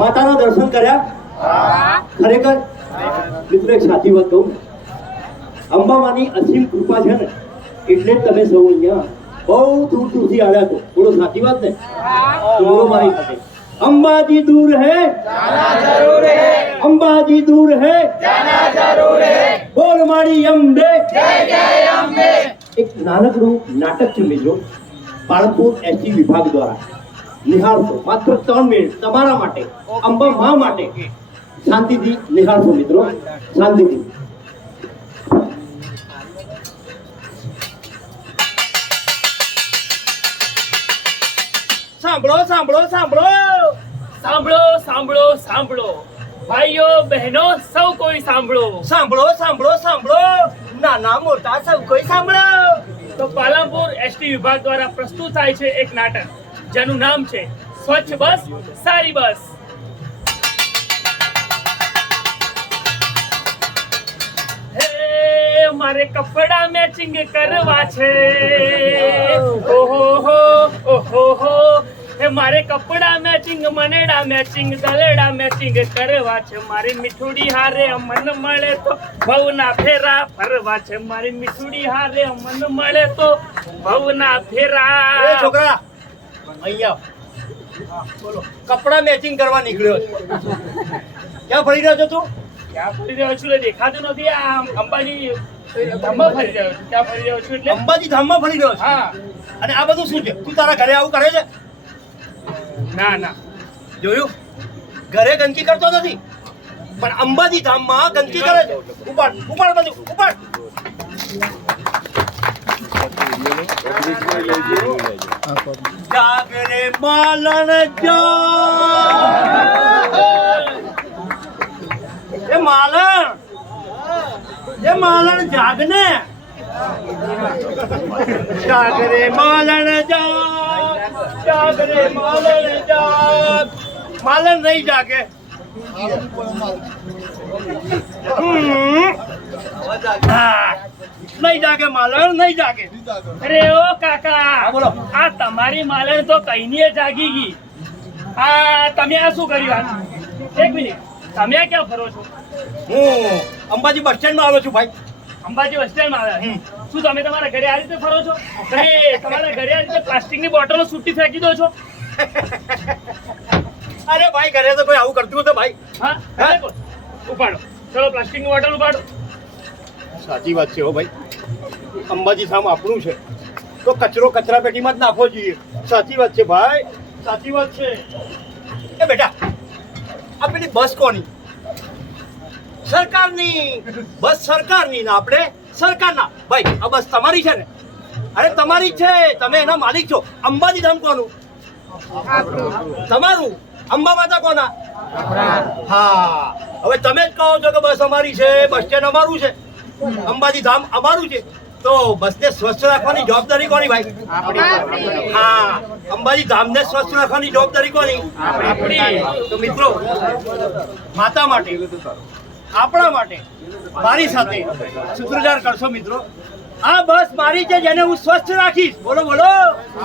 માતાના દર્શન કર્યા? ખરેખર મિત્રો એક સાચી વાત કહું, અંબામાની અસીમ કૃપા છે ને એટલે જ તમે સૌ અહીંયા બહુ દૂર દૂરથી આવ્યા છો. બોલો સાચી વાત ને? તો બોલો મારી સાથે, અંબાજી દૂર હે જાના જરૂર હે, અંબાજી દૂર હે જાના જરૂર હે, બોલ મારી અંબે જય જય અંબે. એક નાનકડું નાટક છે મિત્રો, પાલનપુર એસટી વિભાગ દ્વારા. નિહાળશો માત્ર 3 મિનિટ તમારા માટે, અંબા મા માટે. શાંતિથી નિહાળશો મિત્રો, શાંતિથી. સાંભળો સાંભળો સાંભળો સાંભળો સાંભળો સાંભળો, ભાઈઓ બહેનો સૌ કોઈ સાંભળો. સાંભળો સાંભળો સાંભળો, નાના મોટા સૌ કોઈ સાંભળો. તો પાલનપુર એસટી વિભાગ દ્વારા પ્રસ્તુત થાય છે એક નાટક જેનું નામ છે સ્વચ્છ બસ સારી બસ. હે મારે કપડા મેચિંગ કરવા છે, ઓહો હો ઓહો હો. હે મારે કપડા મેચિંગ, મનેડા મેચિંગ, દલેડા મેચિંગ કરવા છે. મારી મીઠુડી હારે મન મળે તો ભવના ફેરા ફરવા છે. મારી મીઠુડી હારે મન મળે તો ભવના ફેરા. એ છોકરા અહીંયા બોલો, કપડા મેચિંગ કરવા નીકળ્યો છે. ક્યાં ફરી રહ્યો છો તું? ક્યાં ફરી રહ્યો છું? દેખાતું નથી. આ અંબાજી ધામમાં ફરી રહ્યો છું. ક્યાં ફરી રહ્યો છું એટલે અંબાજી ધામમાં ફરી રહ્યો છે. હા. અને આ બધું શું છે? તું તારા ઘરે આવું કરે છે? ના ના, જોયું? ઘરે ગંદકી કરતો નથી, પણ અંબાજી ધામમાં ગંદકી કરે છે. ઉપાડ ઉપાડ બધું ઉપાડ. જાગ રે માલણ જાગ, એ માલણ જાગ ને. જાગ રે માલણ જાગ, જાગ રે માલણ જાગ. માલણ નહીં જાગે. નહીં જાગે માલણ, નહીં જાગે. અરે ઓ કાકા, બોલો. આ તમારી માલણ તો કઈની જાગી ગઈ. આ તમે આ શું કર્યું? એક મિનિટ, તમે આ ક્યાં ફરો છો? હું અંબાજી બસ સ્ટેન્ડ માં આવ્યો છું ભાઈ. અંબાજી બસ સ્ટેન્ડમાં આવ્યા. શું તમે તમારા ઘરે આ રીતે ફરો છો? તમે તમારા ઘરે આ રીતે પ્લાસ્ટિકની બોટલો છૂટી ફેંકી દો છો? અરે ભાઈ, ઘરે તો કોઈ આવું કરતું હતું ભાઈ. હા, ઘરે કોણ? ઉપાડો, ચલો પ્લાસ્ટિકની બોટલ ઉપાડો. સાચી વાત છે હો ભાઈ, અંબાજી ધામ આપણું છે તો કચરો કચરા પેટીમાં જ નાખવો જોઈએ. સાચી વાત છે ભાઈ, સાચી વાત છે. એ બેટા, આ પેલી બસ કોની? સરકારની બસ. સરકારની ના આપણે સરકારના. ભાઈ આ બસ તમારી છે ને? અરે તમારી છે, તમે એના માલિક છો. અંબાજી ધામ કોનું? તમારું. અંબા માતા કોના? હા, હવે તમે જ કહો છો કે બસ અમારી છે, બસ સ્ટેન્ડ અમારું છે, અંબાજી ધામ અમારું છે, તો બસને સ્વચ્છ રાખવાની જવાબદારી કોની ભાઈ? હા, અંબાજી ધામને સ્વચ્છ રાખવાની જવાબદારી કોની? તો મિત્રો, માતા માટે, આપણા માટે, મારી સાથે સૂત્રધાર કરશો મિત્રો. આ બસ મારી છે જેને હું સ્વચ્છ રાખીશ. બોલો બોલો.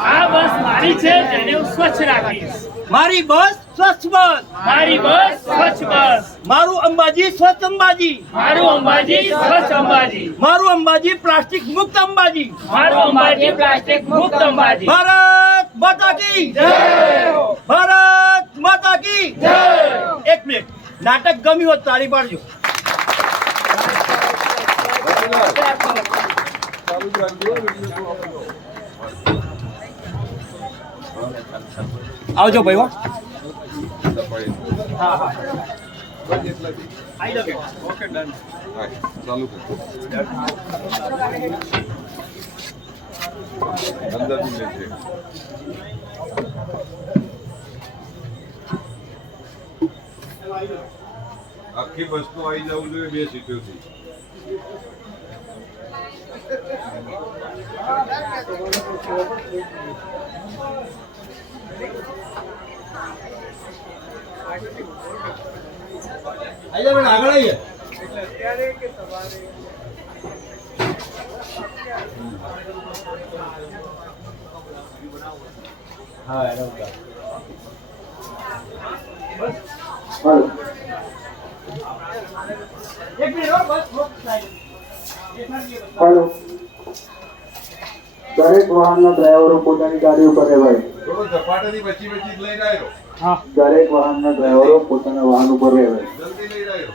આ બસ મારી છે જેને હું સ્વચ્છ રાખીશ. મારી બસ સ્વચ્છ બસ. મારી બસ સ્વચ્છ બસ. મારું અંબાજી સ્વચ્છ અંબાજી. મારું અંબાજી સ્વચ્છ અંબાજી. મારું અંબાજી પ્લાસ્ટિક મુક્ત અંબાજી. મારું અંબાજી પ્લાસ્ટિક મુક્ત અંબાજી. ભારત માતા કી જય. ભારત માતા કી જય. એક મિનિટ, નાટક ગમ્યું હોત તાળી પાડજો. આવજો ભાઈ. હા હા, આવી જાઓ. Okay done. ચાલુ કર. અંદાજી લે છે. આખી વસ્તુ આવી જવું જોઈએ 2 સીટોથી. આગળ આવીએ. હા, એક મિનિટ હો, બસ સાહેબ. હેલો દરેક વાહનના ડ્રાઈવરો પોતાની ગાડી ઉપર રહેવાય. થોડો ઝપાટાથી બચી બચી જ લઈને આવ્યો દરેક વાહનના ડ્રાઈવરો પોતાના વાહન ઉપર રહેવાય. જલ્દી લઈને આવ્યો